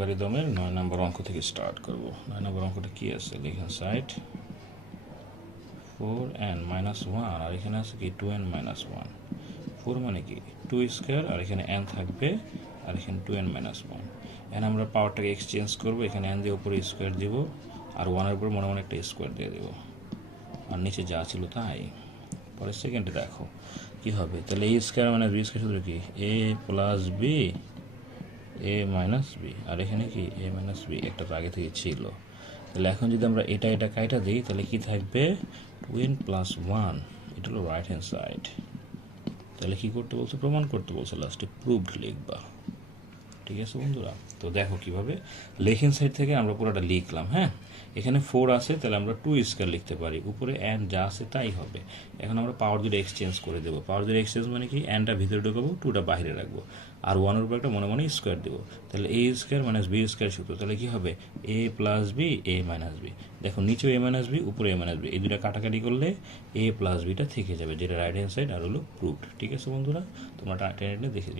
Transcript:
লগারিদমের 9 নম্বর অঙ্ক থেকে স্টার্ট করব। 9 নম্বর অঙ্কটা কি আছে, লেখেন সাইড 4n - 1 আর এখানে আছে কি 2n - 1। 4 মানে কি 2 স্কোয়ার আর এখানে n থাকবে আর এখানে 2n - 1। এখন আমরা পাওয়ারটাকে এক্সচেঞ্জ করবো, এখানে n দিয়ে উপরে স্কোয়ার দিব আর 1-এর উপরে মনে মনে একটা স্কোয়ার দিয়ে দেবো আর নিচে যা ছিল তাই। পরে সেকেন্ডে দেখো কি হবে, তাহলে a স্কোয়ার মানে b স্কোয়ার সূত্র কি a plus b a minus b, আর এখানে কি a মাইনাস বি, একটা তো আগে থেকে ছিল। তাহলে এখন যদি আমরা এটা কাইটা দিই তাহলে কি থাকবে 2n + 1, এটা হলো রাইট হ্যান্ড সাইড। তাহলে কি করতে বলছে, প্রমাণ করতে বলছে, লাস্টে প্রুভড লিখবা। ঠিক আছে বন্ধুরা, তো দেখো কিভাবে লেফট হ্যান্ড সাইড থেকে আমরা পুরোটা লিখলাম। হ্যাঁ, এখানে 4 আছে তাহলে আমরা 2 স্কোয়ার লিখতে পারি, উপরে n যা আছে তাই হবে। এখন আমরা পাওয়ার দুটো এক্সচেঞ্জ করে দেবো। পাওয়ার দুটো এক্সচেঞ্জ মানে কি nটা ভিতরে ঢুকাবো, 2টা বাইরে রাখবো আর 1-এর উপর একটা মনে মনে স্কোয়ার দেবো। তাহলে a স্কোয়ার - b স্কোয়ার সূত্র, তাহলে কি হবে a plus b a minus b. দেখো নিচেও a মাইনাস বি, উপরে a মাইনাস বি, এই দুটা কাটাকাটি করলে a প্লাস বিটা থেকে যাবে, যেটা রাইট হ্যান্ড সাইড আর হলো প্রুভড। ঠিক আছে বন্ধুরা, তোমরা টেনে দেখে